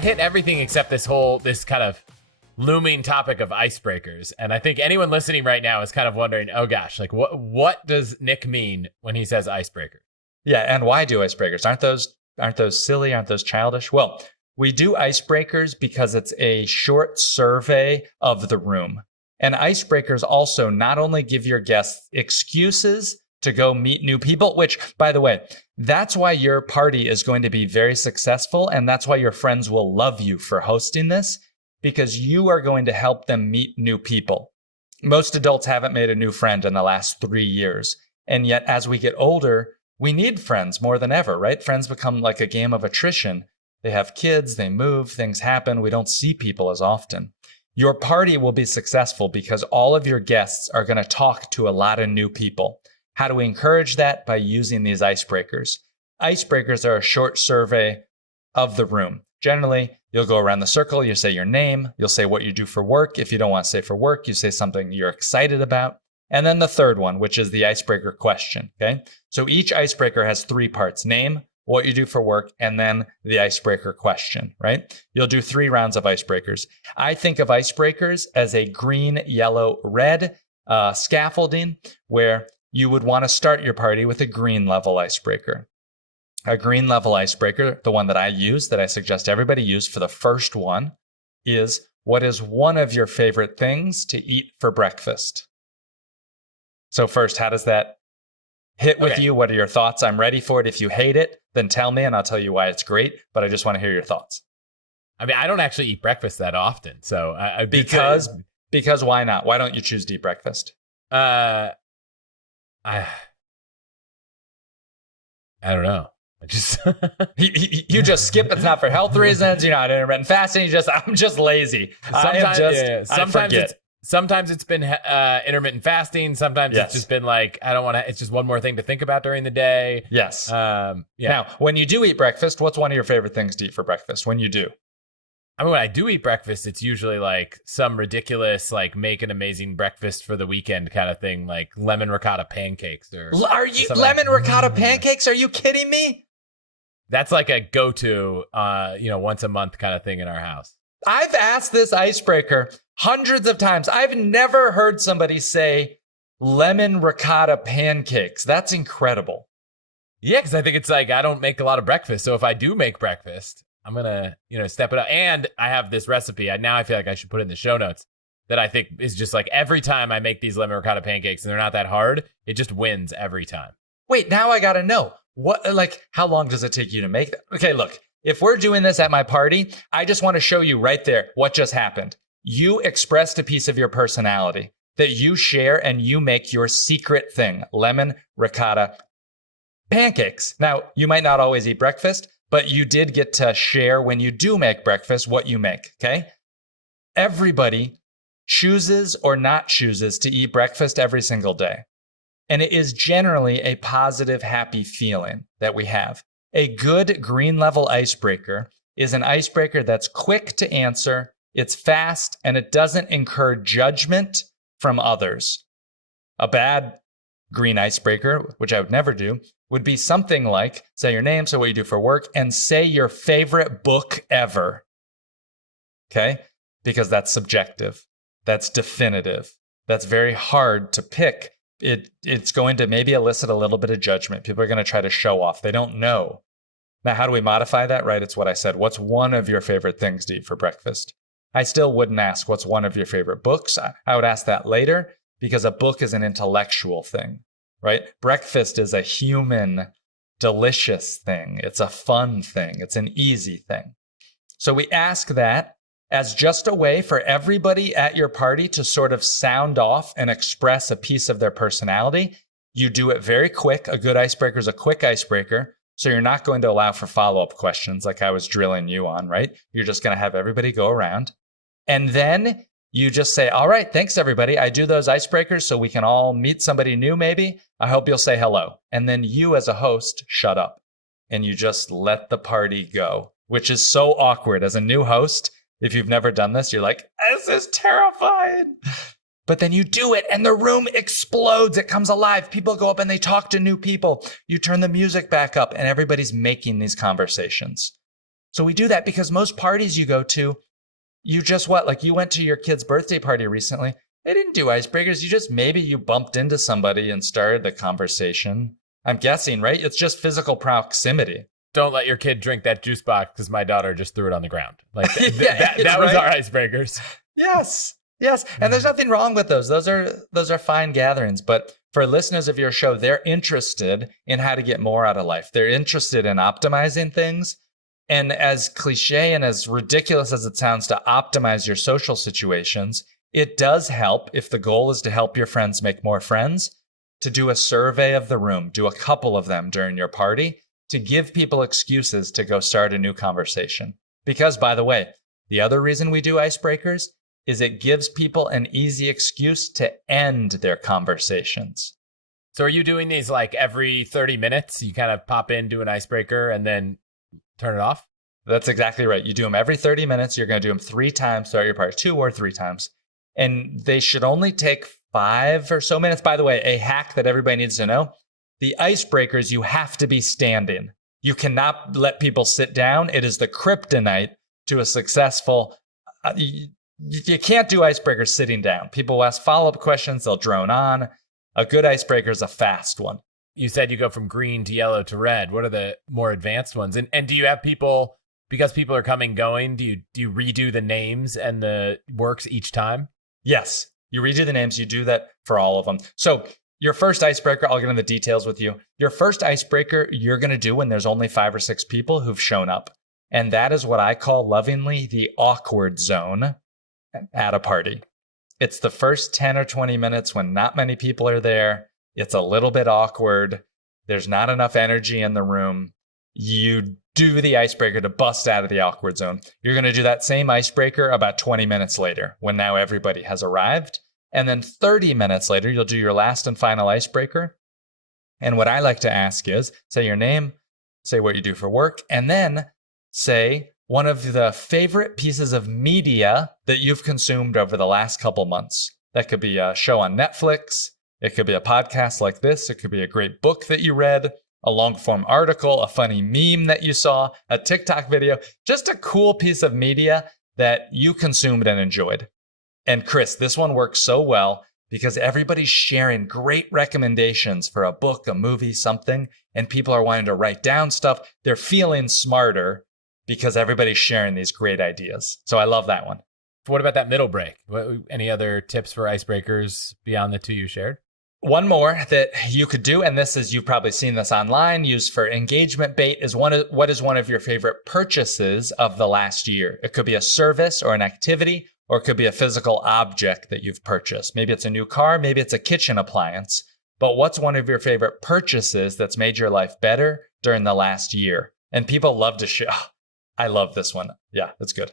that hit everything except this kind of looming topic of icebreakers. And I think anyone listening right now is kind of wondering, oh gosh, like what does Nick mean when he says icebreaker? Yeah, and why do icebreakers? Aren't those silly? Aren't those childish? Well, we do icebreakers because it's a short survey of the room. And icebreakers also not only give your guests excuses to go meet new people, which, by the way, that's why your party is going to be very successful. And that's why your friends will love you for hosting this, because you are going to help them meet new people. Most adults haven't made a new friend in the last 3 years. And yet, as we get older, we need friends more than ever, right? Friends become like a game of attrition. They have kids, they move, things happen. We don't see people as often. Your party will be successful because all of your guests are going to talk to a lot of new people. How do we encourage that? By using these icebreakers. Icebreakers are a short survey of the room. Generally, you'll go around the circle, you say your name, you'll say what you do for work. If you don't want to say for work, you say something you're excited about. And then the third one, which is the icebreaker question, okay? So each icebreaker has 3 parts: name, what you do for work, and then the icebreaker question, right? You'll do 3 rounds of icebreakers. I think of icebreakers as a green, yellow, red scaffolding, where you would want to start your party with a green level icebreaker. A green level icebreaker, the one that I use, that I suggest everybody use for the first one, is, what is one of your favorite things to eat for breakfast? So first, how does that hit with you? What are your thoughts? I'm ready for it. If you hate it, then tell me and I'll tell you why it's great. But I just want to hear your thoughts. I mean, I don't actually eat breakfast that often. So because why not? Why don't you choose to eat breakfast? I don't know. I just you just skip. It's not for health reasons. You're not intermittent fasting. I'm just lazy. Sometimes it's been intermittent fasting. Sometimes it's just been like, I don't want to. It's just one more thing to think about during the day. Yes. Now, when you do eat breakfast, what's one of your favorite things to eat for breakfast? When you do. I mean, when I do eat breakfast, it's usually like some ridiculous, like, make an amazing breakfast for the weekend kind of thing, like lemon ricotta pancakes. Are you lemon ricotta pancakes? Are you kidding me? That's like a go-to, once a month kind of thing in our house. I've asked this icebreaker hundreds of times. I've never heard somebody say lemon ricotta pancakes. That's incredible. Yeah, because I think it's like, I don't make a lot of breakfast. So if I do make breakfast, I'm going to, step it up. And I have this recipe. Now I feel like I should put it in the show notes, that I think is just like, every time I make these lemon ricotta pancakes, and they're not that hard, it just wins every time. Wait, now I got to know. How long does it take you to make that? Okay, look, if we're doing this at my party, I just want to show you right there what just happened. You expressed a piece of your personality that you share, and you make your secret thing, lemon ricotta pancakes. Now, you might not always eat breakfast, but you did get to share when you do make breakfast what you make, okay? Everybody chooses or not chooses to eat breakfast every single day. And it is generally a positive, happy feeling that we have. A good green level icebreaker is an icebreaker that's quick to answer, it's fast, and it doesn't incur judgment from others. A bad green icebreaker, which I would never do, would be something like, say your name, say what you do for work, and say your favorite book ever. Okay? Because that's subjective. That's definitive. That's very hard to pick. It's going to maybe elicit a little bit of judgment. People are going to try to show off. They don't know. Now, how do we modify that? Right? It's what I said. What's one of your favorite things to eat for breakfast? I still wouldn't ask what's one of your favorite books. I would ask that later, because a book is an intellectual thing, right? Breakfast is a human, delicious thing. It's a fun thing. It's an easy thing. So we ask that as just a way for everybody at your party to sort of sound off and express a piece of their personality. You do it very quick. A good icebreaker is a quick icebreaker. So you're not going to allow for follow-up questions like I was drilling you on, right? You're just going to have everybody go around. And then you just say, all right, thanks everybody. I do those icebreakers so we can all meet somebody new maybe. I hope you'll say hello. And then you as a host, shut up. And you just let the party go, which is so awkward as a new host. If you've never done this, you're like, this is terrifying. But then you do it and the room explodes. It comes alive. People go up and they talk to new people. You turn the music back up and everybody's making these conversations. So we do that because most parties you go to, you just what? Like you went to your kid's birthday party recently. They didn't do icebreakers. Maybe you bumped into somebody and started the conversation. I'm guessing, right? It's just physical proximity. Don't let your kid drink that juice box because my daughter just threw it on the ground. Like that was right? our icebreakers. Yes. And there's nothing wrong with those. Those are fine gatherings. But for listeners of your show, they're interested in how to get more out of life. They're interested in optimizing things. And as cliche and as ridiculous as it sounds to optimize your social situations, it does help if the goal is to help your friends make more friends, to do a survey of the room, do a couple of them during your party, to give people excuses to go start a new conversation. Because, by the way, the other reason we do icebreakers is it gives people an easy excuse to end their conversations. So are you doing these like every 30 minutes? You kind of pop in, do an icebreaker, and then turn it off? That's exactly right. You do them every 30 minutes. You're going to do them 3 times throughout your party, 2 or 3 times. And they should only take 5 or so minutes. By the way, a hack that everybody needs to know, the icebreakers, you have to be standing. You cannot let people sit down. It is the kryptonite to a successful... you can't do icebreakers sitting down. People will ask follow-up questions. They'll drone on. A good icebreaker is a fast one. You said you go from green to yellow to red. What are the more advanced ones? And do you have people, because people are coming, going, do you redo the names and the works each time? Yes. You redo the names. You do that for all of them. So your first icebreaker, I'll get into the details with you. Your first icebreaker you're going to do when there's only 5 or 6 people who've shown up. And that is what I call lovingly the awkward zone at a party. It's the first 10 or 20 minutes when not many people are there. It's a little bit awkward. There's not enough energy in the room. You do the icebreaker to bust out of the awkward zone. You're going to do that same icebreaker about 20 minutes later when now everybody has arrived. And then 30 minutes later, you'll do your last and final icebreaker. And what I like to ask is, say your name, say what you do for work, and then say one of the favorite pieces of media that you've consumed over the last couple months. That could be a show on Netflix. It could be a podcast like this. It could be a great book that you read, a long-form article, a funny meme that you saw, a TikTok video, just a cool piece of media that you consumed and enjoyed. And Chris, this one works so well because everybody's sharing great recommendations for a book, a movie, something, and people are wanting to write down stuff. They're feeling smarter because everybody's sharing these great ideas. So I love that one. What about that middle break? Any other tips for icebreakers beyond the 2 you shared? One more that you could do, and this is, you've probably seen this online, used for engagement bait, is what is one of your favorite purchases of the last year? It could be a service or an activity, or it could be a physical object that you've purchased. Maybe it's a new car, maybe it's a kitchen appliance. But what's one of your favorite purchases that's made your life better during the last year? And people love to share. Oh, I love this one. Yeah, that's good.